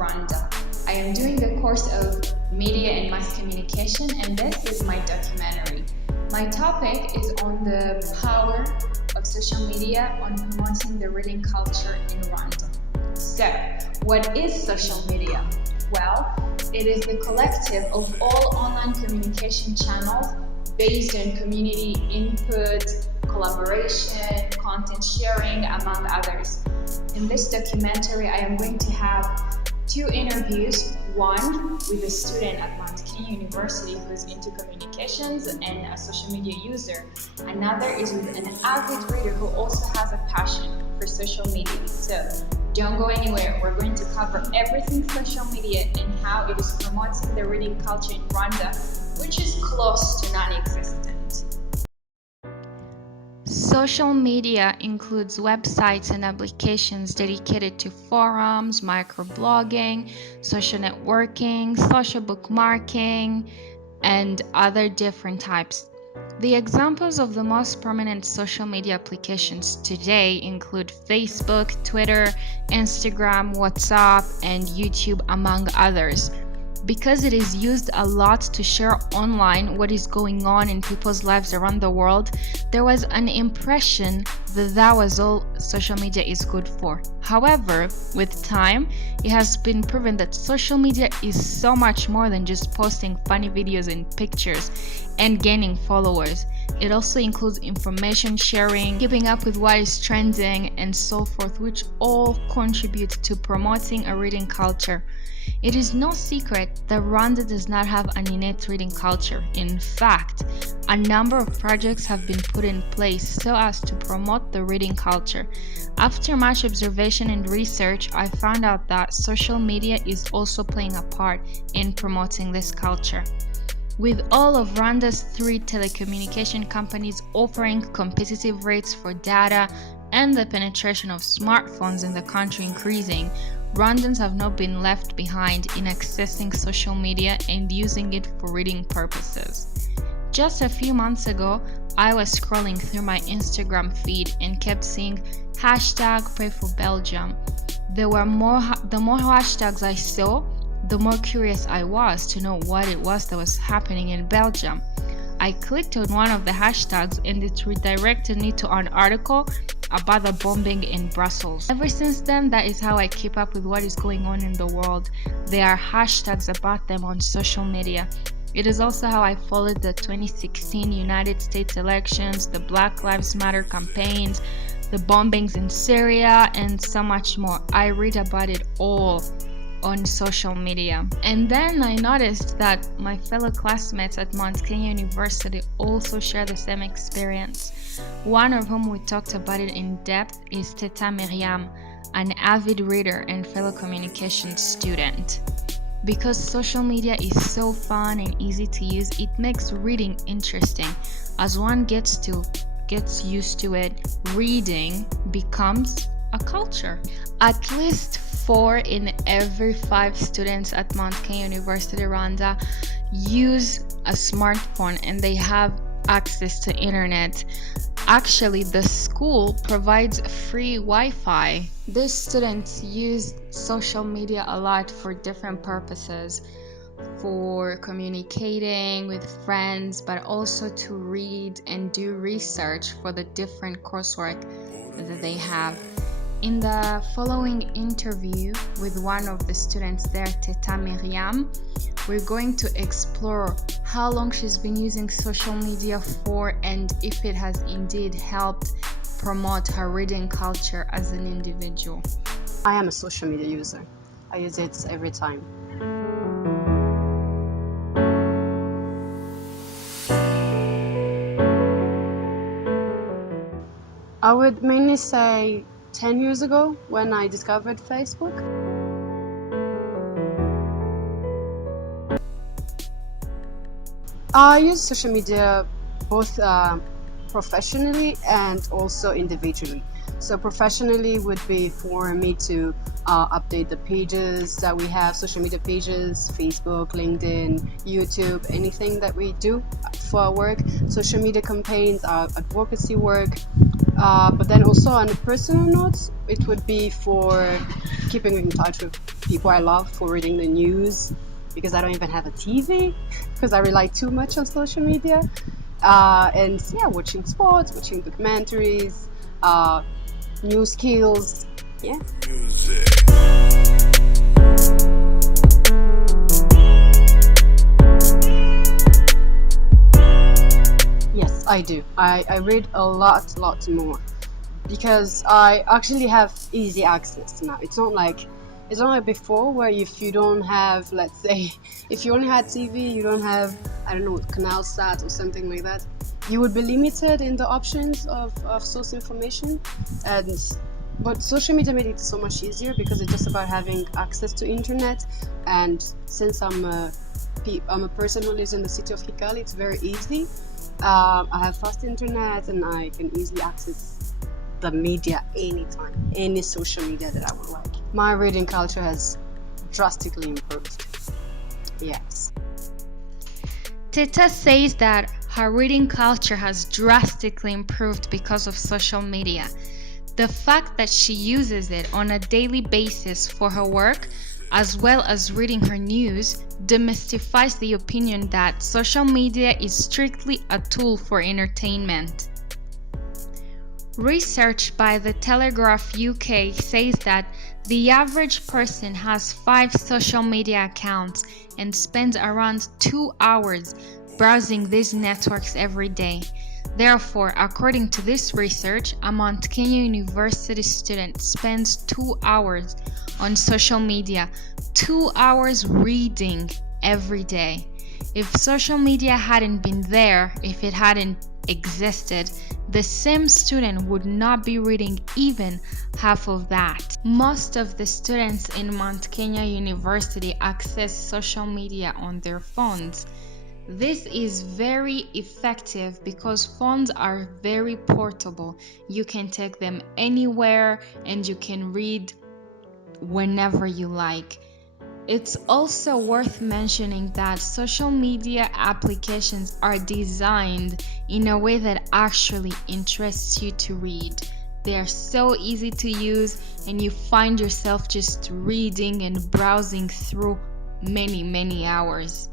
Rwanda. I am doing the course of Media and Mass Communication, and this is my documentary. My topic is on the power of social media on promoting the reading culture in Rwanda. So, what is social media? Well, it is the collective of all online communication channels based on community input, collaboration, content sharing, among others. In this documentary, I am going to have two interviews, one with a student at Mount Kenya University who is into communications and a social media user. Another is with an avid reader who also has a passion for social media. So don't go anywhere. We're going to cover everything social media and how it is promoting the reading culture in Rwanda, which is close to non-existent. Social media includes websites and applications dedicated to forums, microblogging, social networking, social bookmarking, and other different types. The examples of the most prominent social media applications today include Facebook, Twitter, Instagram, WhatsApp, and YouTube, among others. Because it is used a lot to share online what is going on in people's lives around the world, there was an impression that was all social media is good for. However, with time, it has been proven that social media is so much more than just posting funny videos and pictures and gaining followers. It also includes information sharing, keeping up with what is trending, and so forth, which all contribute to promoting a reading culture. It is no secret that Rwanda does not have an innate reading culture. In fact, a number of projects have been put in place so as to promote the reading culture. After much observation and research, I found out that social media is also playing a part in promoting this culture. With all of Rwanda's 3 telecommunication companies offering competitive rates for data and the penetration of smartphones in the country increasing, Rwandans have not been left behind in accessing social media and using it for reading purposes. Just a few months ago, I was scrolling through my Instagram feed and kept seeing #PrayForBelgium. The more hashtags I saw, the more curious I was to know what it was that was happening in Belgium. I clicked on one of the hashtags and it redirected me to an article about the bombing in Brussels. Ever since then, that is how I keep up with what is going on in the world. There are hashtags about them on social media. It is also how I followed the 2016 United States elections, the Black Lives Matter campaigns, the bombings in Syria, and so much more. I read about it all on social media. And then I noticed that my fellow classmates at Mount Kenya University also share the same experience. One of whom we talked about it in depth is Teta Miriam, an avid reader and fellow communications student. Because social media is so fun and easy to use, it makes reading interesting. As one gets used to it, reading becomes a culture. At least 4 in every 5 students at Mount Kenya University, Rwanda, use a smartphone and they have access to internet. Actually, the school provides free Wi-Fi. These students use social media a lot for different purposes, for communicating with friends, but also to read and do research for the different coursework that they have. In the following interview with one of the students there, Teta Miriam, we're going to explore how long she's been using social media for and if it has indeed helped promote her reading culture as an individual. I am a social media user. I use it every time. I would mainly say 10 years ago when I discovered Facebook. I use social media both professionally and also individually. So professionally would be for me to update the pages that we have, social media pages, Facebook, LinkedIn, YouTube, anything that we do for our work, social media campaigns, advocacy work, But then also on a personal note, it would be for keeping in touch with people I love, for reading the news, because I don't even have a TV, because I rely too much on social media. And yeah, watching sports, watching documentaries, new skills. Yeah. Music. Yes, I do. I read a lot more because I actually have easy access now. It's not like before where if you don't have, let's say, if you only had TV, you don't have, I don't know, Canal Sat or something like that, you would be limited in the options of source information. But social media made it so much easier because it's just about having access to internet. And since I'm a person who lives in the city of Kigali, it's very easy. I have fast internet and I can easily access the media anytime, any social media that I would like. My reading culture has drastically improved. Yes. Tita says that her reading culture has drastically improved because of social media. The fact that she uses it on a daily basis for her work, as well as reading her news, demystifies the opinion that social media is strictly a tool for entertainment. Research by The Telegraph UK says that the average person has 5 social media accounts and spends around 2 hours browsing these networks every day. Therefore, according to this research, a Mount Kenya University student spends 2 hours on social media, 2 hours reading every day. If social media hadn't been there, if it hadn't existed, the same student would not be reading even half of that. Most of the students in Mount Kenya University access social media on their phones. This is very effective because phones are very portable. You can take them anywhere and you can read whenever you like. It's also worth mentioning that social media applications are designed in a way that actually interests you to read. They are so easy to use and you find yourself just reading and browsing through many hours.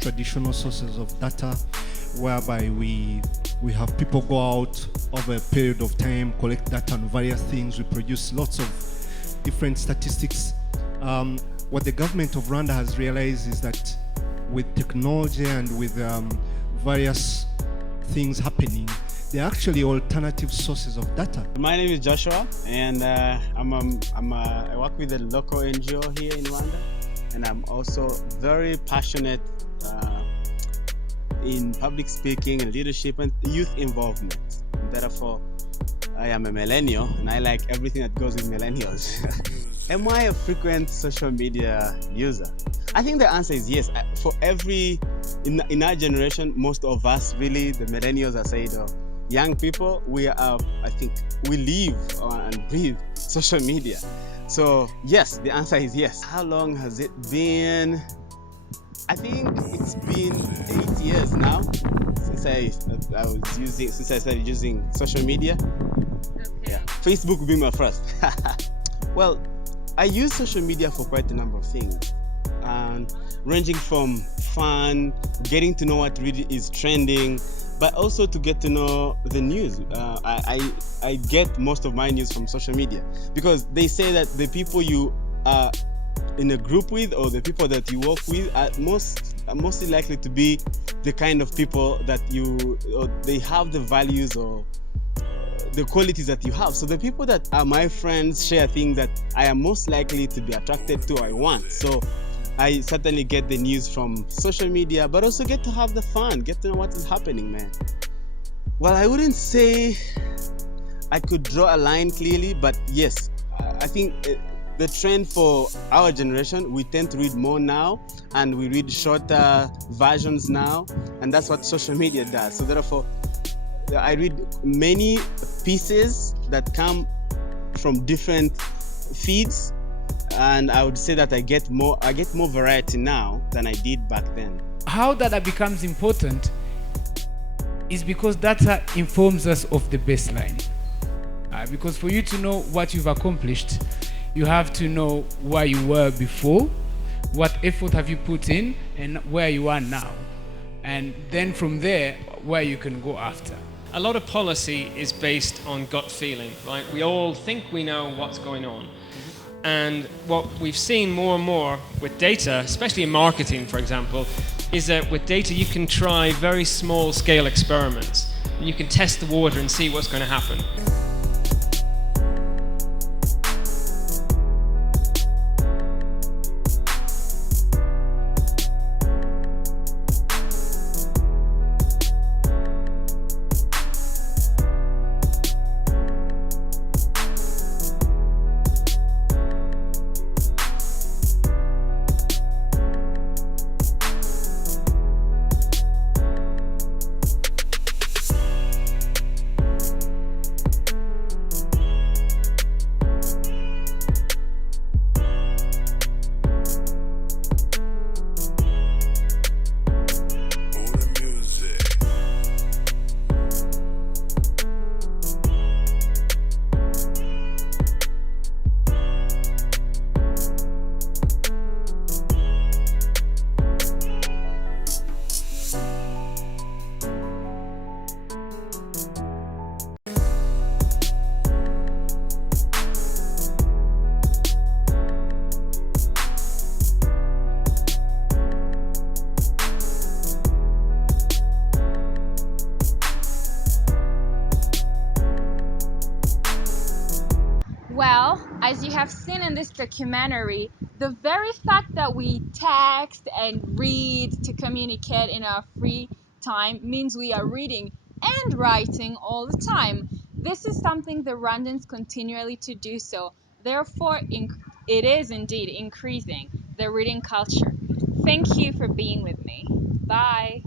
Traditional sources of data whereby we have people go out over a period of time, collect data on various things. We produce lots of different statistics. What the government of Rwanda has realized is that with technology and with various things happening, there are actually alternative sources of data. My name is Joshua, and I work with a local NGO here in Rwanda, and I'm also very passionate in public speaking and leadership and youth involvement. Therefore, I am a millennial and I like everything that goes with millennials. Am I a frequent social media user? I think the answer is yes. For every, in our generation, most of us really, the millennials are saying, young people, we are, I think, we live and breathe social media. So yes, the answer is yes. How long has it been? I think it's been 8 years now since since I started using social media. Okay. Yeah, Facebook being my first. Well, I use social media for quite a number of things, and ranging from fun, getting to know what really is trending, but also to get to know the news. I get most of my news from social media because they say that the people you are in a group with or the people that you work with are mostly likely to be the kind of people that they have the values or the qualities that you have. So the people that are my friends share things that I am most likely to be attracted to, I want. So I certainly get the news from social media, but also get to have the fun, get to know what is happening, man. Well, I wouldn't say I could draw a line clearly, but yes, I think the trend for our generation, we tend to read more now and we read shorter versions now, and that's what social media does. So therefore, I read many pieces that come from different feeds, and I would say that I get more variety now than I did back then. How data becomes important is because data informs us of the baseline. Because for you to know what you've accomplished, you have to know where you were before, what effort have you put in, and where you are now. And then from there, where you can go after. A lot of policy is based on gut feeling, right? We all think we know what's going on. And what we've seen more and more with data, especially in marketing, for example, is that with data you can try very small scale experiments. You can test the water and see what's going to happen. Well, as you have seen in this documentary, the very fact that we text and read to communicate in our free time means we are reading and writing all the time. This is something the Rwandans continually to do so. Therefore, it is indeed increasing the reading culture. Thank you for being with me. Bye.